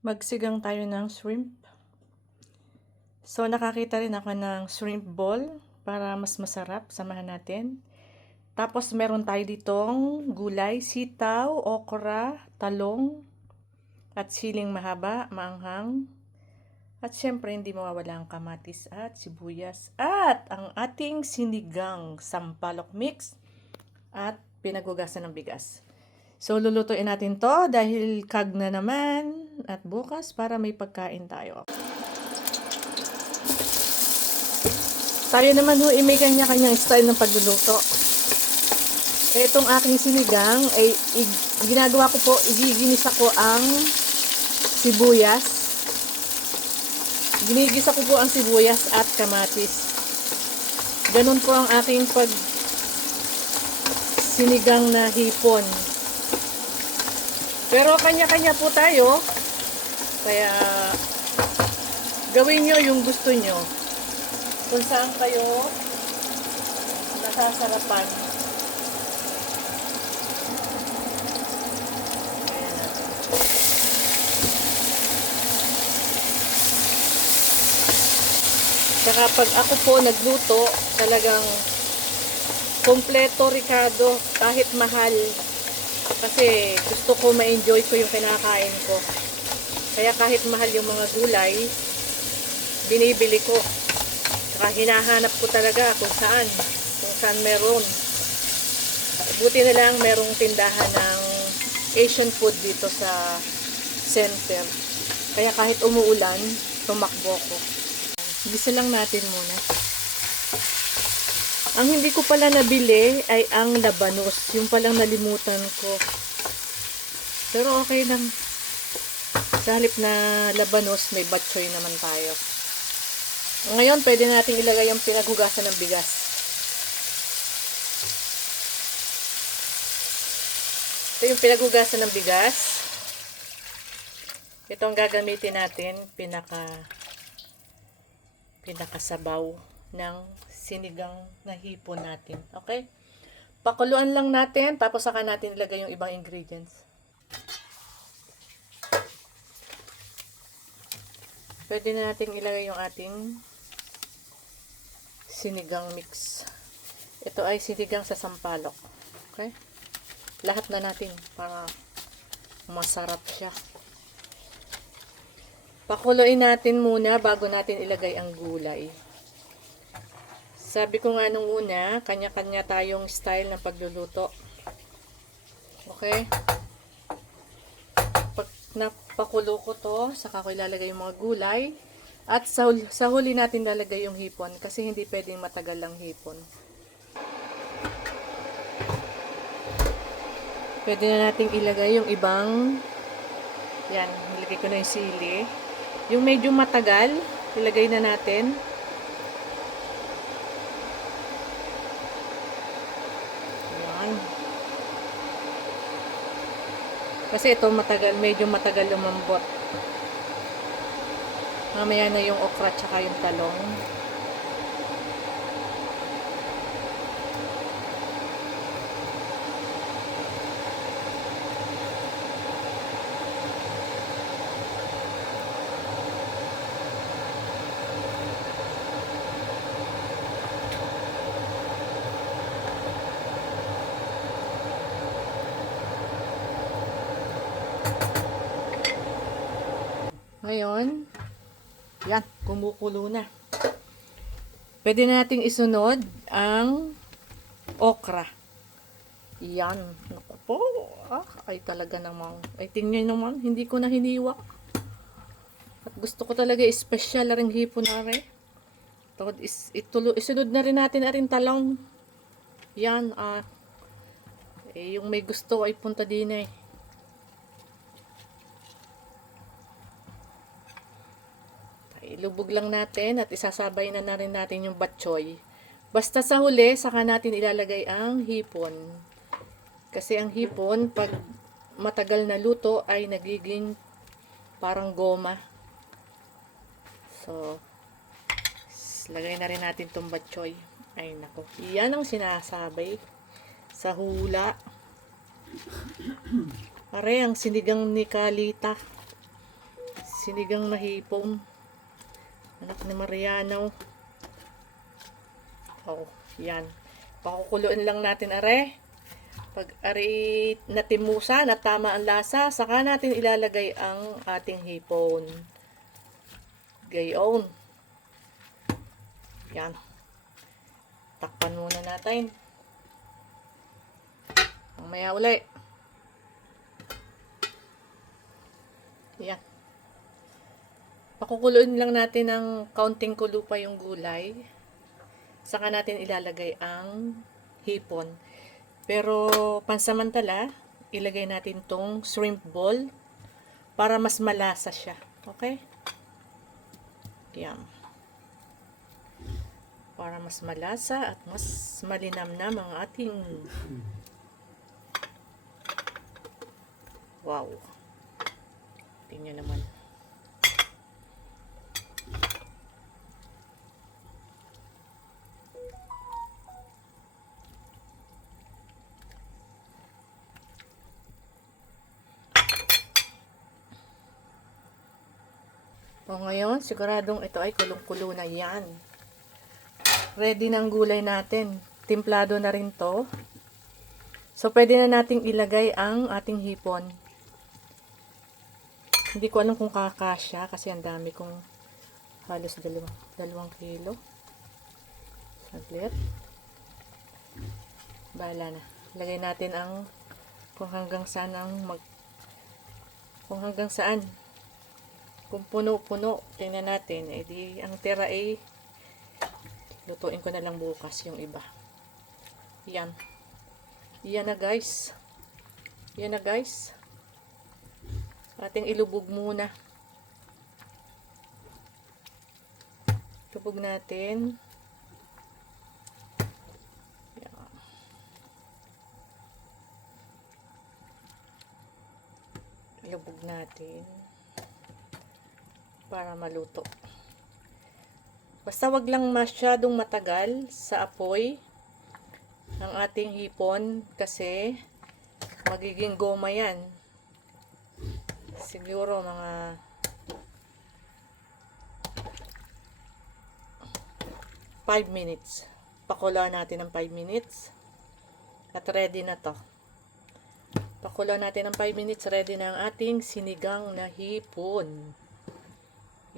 Magsigang tayo ng shrimp. So, nakakita rin ako ng shrimp ball para mas masarap. Samahan natin. Tapos, meron tayo ditong gulay, sitaw, okra, talong, at siling mahaba, maanghang. At syempre, hindi mawawala ang kamatis at sibuyas. At ang ating sinigang sampalok mix at pinagugasan ng bigas. So, lulutuin natin to dahil kag na naman at bukas para may pagkain tayo. Tayo naman ho, may kanya-kanyang style ng pagluluto. Itong aking sinigang ay ginagawa ko po, igiginisa ko ang sibuyas. Ginigisa ko po ang sibuyas at kamatis. Ganun po ang aking sinigang na hipon. Pero kanya-kanya po tayo. Kaya gawin nyo yung gusto nyo. Kung saan kayo nasasarapan. Ayan natin. Saka pag ako po nagluto, talagang kompleto Ricardo, kahit mahal. Kasi gusto ko ma-enjoy ko yung kinakain ko. Kaya kahit mahal yung mga gulay, binibili ko. Saka hinahanap ko talaga kung saan meron. Buti na lang merong tindahan ng Asian food dito sa center. Kaya kahit umuulan, tumakbo ko. Gisa lang natin muna. Ang hindi ko pala nabili ay ang labanos. Yung palang nalimutan ko. Pero okay lang. Sa halip na labanos, may batchoy naman tayo. Ngayon, pwede natin ilagay yung pinaghugasan ng bigas. Ito yung pinaghugasan ng bigas. Ito ang gagamitin natin, pinakasabaw ng sinigang na hipon natin. Okay? Pakuluan lang natin, tapos saka natin ilagay yung ibang ingredients. Pwede na natin ilagay yung ating sinigang mix. Ito ay sinigang sa sampalok. Okay? Lahat na natin para masarap siya. Pakuluin natin muna bago natin ilagay ang gulay. Sabi ko nga nung una, kanya-kanya tayong style ng pagluluto. Okay? Pag napakulo ko to, saka ko ilalagay yung mga gulay. At sa huli natin lalagay yung hipon kasi hindi pwedeng matagal lang hipon. Pwede na nating ilagay yung ibang, yan, nilagay ko na yung sili. Yung medyo matagal, ilagay na natin. Yan. Kasi ito matagal, medyo matagal lumambot. Mamaya na yung okra tsaka yung talong. Ngayon, yan, kumukulo na. Pwede nating isunod ang okra. Yan. Naku po. Ay talaga namang. Ay tingnan naman, hindi ko na hiniwa. At gusto ko talaga special ring hipon na rin. Isunod na rin natin na rin talong. Yan. Yung may gusto ay punta din eh. Ilubog lang natin at isasabay na rin natin yung batchoy. Basta sa huli, saka natin ilalagay ang hipon. Kasi ang hipon, pag matagal na luto, ay nagiging parang goma. So, lagay na rin natin itong batchoy. Ay nako, yan ang sinasabay sa hula. Are, ang sinigang ni Kalita. sinigang na hipon. Anak ni Mariano. Oh, yan. Pakukuluin lang natin are. Pag are natimusa na tama ang lasa, saka natin ilalagay ang ating hipon. Gayon. Yan. Takpan muna natin. Mamaya uli. Yan. Pakukuluin lang natin ng kaunting kulo pa yung gulay. Saka natin ilalagay ang hipon. Pero pansamantala, ilagay natin tong shrimp ball para mas malasa siya. Okay? Yan. Para mas malasa at mas malinamnam ang ating wow. Tingnan naman. O ngayon, siguradong ito ay kulong-kulo na yan. Ready na ang gulay natin. Timplado na rin to. So, pwede na nating ilagay ang ating hipon. Hindi ko alam kung kakasya kasi ang dami kong halos 2 kilo. Saglit. Bahala na. Lagay natin ang kung hanggang saan kung puno-puno, tingnan natin. Eh di, ang tira ay lutuin ko na lang bukas yung iba. Yan. Yan na guys. Yan na guys. Ating ilubog muna. Lubog natin. Yan. Ilubog natin. Para maluto. Basta wag lang masyadong matagal sa apoy ang ating hipon kasi magiging goma yan. Siguro mga 5 minutes. Pakulo natin ng 5 minutes. At ready na to. Pakulo natin ng 5 minutes. Ready na ang ating sinigang na hipon.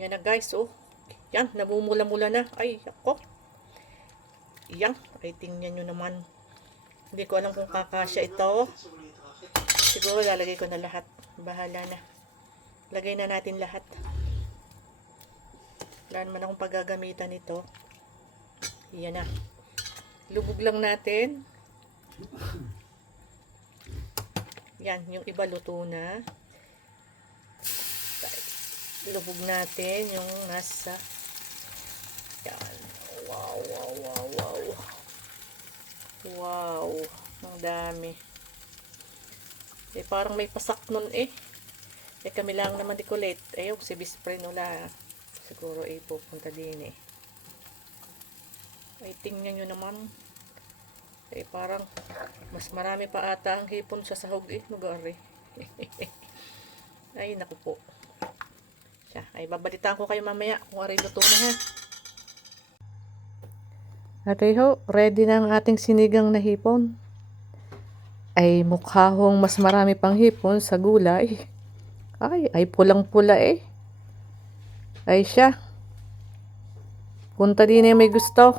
Yan na guys, oh. Yan, namumula-mula na. Ay, ako. Yan. Ay, tingnan nyo naman. Hindi ko alam kung kakasya ito. Siguro lalagay ko na lahat. Bahala na. Lagay na natin lahat. Wala naman akong paggagamitan ito. Yan na. Lubog lang natin. Yan, yung iba luto na. Lubog natin yung nasa yan. Wow, wow, wow, wow. Wow, ang dami. Eh, parang may pasak nun eh. Eh, kami lang naman di kulit. Ayaw, si Bispre nula. Siguro eh, pupunta din eh. Ay, tingnan nyo naman. Eh, parang mas marami pa ata ang hipon sa sahog eh. Lugar eh. Ay, naku po. Siya. Ay, babalitaan ko kayo mamaya kung aray luto na ha. At ho, ready na ang ating sinigang na hipon. Ay, mukha hong mas marami pang hipon sa gulay. Ay pulang-pula eh. Ay siya. Punta din eh may gusto.